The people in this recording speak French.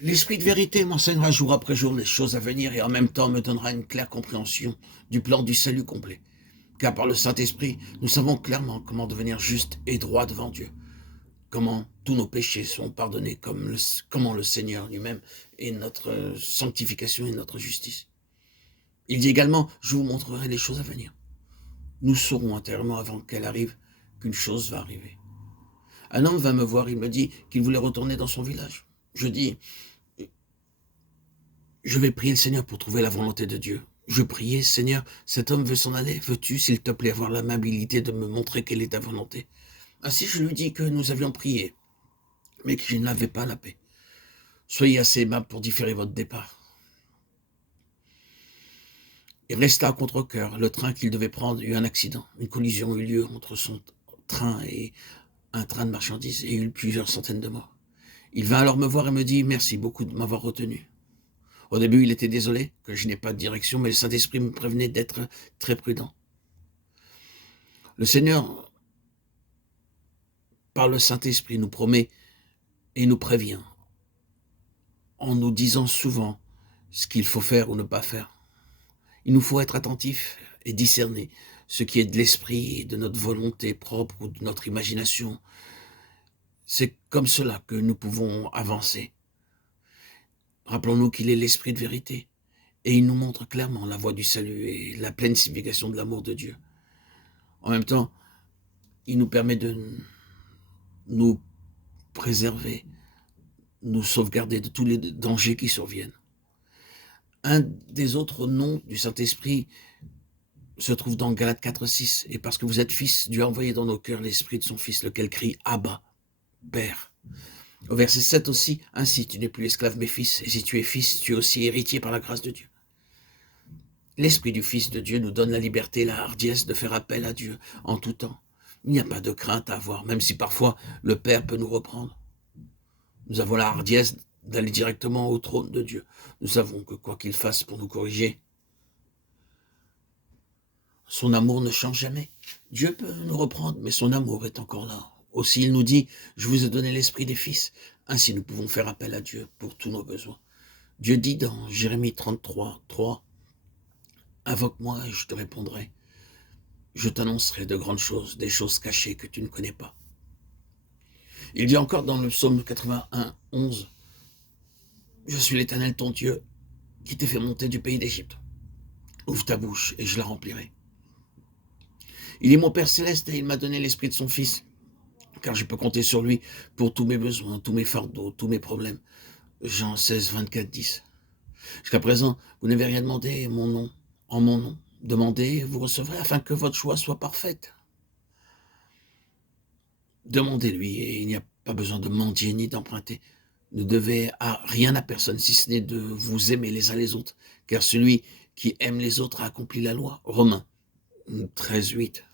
L'esprit de vérité m'enseignera jour après jour les choses à venir et en même temps me donnera une claire compréhension du plan du salut complet. Car par le Saint-Esprit, nous savons clairement comment devenir juste et droit devant Dieu, comment tous nos péchés sont pardonnés, comment le Seigneur lui-même est notre sanctification et notre justice. Il dit également, je vous montrerai les choses à venir. Nous saurons intérieurement avant qu'elle arrive qu'une chose va arriver. Un homme va me voir, il me dit qu'il voulait retourner dans son village. Je dis, je vais prier le Seigneur pour trouver la volonté de Dieu. Je priais, Seigneur, cet homme veut s'en aller. Veux-tu, s'il te plaît, avoir l'amabilité de me montrer quelle est ta volonté? Ainsi, je lui dis que nous avions prié, mais que je n'avais pas la paix. Soyez assez aimable pour différer votre départ. Il resta à contre-cœur. Le train qu'il devait prendre eut un accident. Une collision eut lieu entre son train et un train de marchandises et eut plusieurs centaines de morts. Il vint alors me voir et me dit « Merci beaucoup de m'avoir retenu ». Au début, il était désolé que je n'ai pas de direction, mais le Saint-Esprit me prévenait d'être très prudent. Le Seigneur, par le Saint-Esprit, nous promet et nous prévient en nous disant souvent ce qu'il faut faire ou ne pas faire. Il nous faut être attentifs et discerner ce qui est de l'esprit, de notre volonté propre ou de notre imagination. C'est comme cela que nous pouvons avancer. Rappelons-nous qu'il est l'esprit de vérité et il nous montre clairement la voie du salut et la pleine signification de l'amour de Dieu. En même temps, il nous permet de nous préserver, nous sauvegarder de tous les dangers qui surviennent. Un des autres noms du Saint-Esprit se trouve dans Galates 4,6. Et parce que vous êtes fils, Dieu a envoyé dans nos cœurs l'esprit de son Fils, lequel crie Abba, Père. Au verset 7 aussi, ainsi tu n'es plus esclave mais fils, et si tu es fils, tu es aussi héritier par la grâce de Dieu. L'esprit du Fils de Dieu nous donne la liberté et la hardiesse de faire appel à Dieu en tout temps. Il n'y a pas de crainte à avoir, même si parfois le Père peut nous reprendre. Nous avons la hardiesse d'aller directement au trône de Dieu. Nous savons que quoi qu'il fasse pour nous corriger, son amour ne change jamais. Dieu peut nous reprendre, mais son amour est encore là. Aussi, il nous dit, je vous ai donné l'esprit des fils. Ainsi, nous pouvons faire appel à Dieu pour tous nos besoins. Dieu dit dans Jérémie 33, 3, invoque-moi et je te répondrai. Je t'annoncerai de grandes choses, des choses cachées que tu ne connais pas. Il dit encore dans le psaume 81, 11, je suis l'Éternel ton Dieu qui t'ai fait monter du pays d'Égypte. Ouvre ta bouche et je la remplirai. Il est mon Père céleste et il m'a donné l'esprit de son Fils, car je peux compter sur lui pour tous mes besoins, tous mes fardeaux, tous mes problèmes. Jean 16, 24, 10. Jusqu'à présent, vous n'avez rien demandé en mon nom. Demandez, vous recevrez, afin que votre choix soit parfaite. Demandez-lui, et il n'y a pas besoin de mendier ni d'emprunter. Ne devez rien à personne, si ce n'est de vous aimer les uns les autres, car celui qui aime les autres a accompli la loi. Romains 13, 8.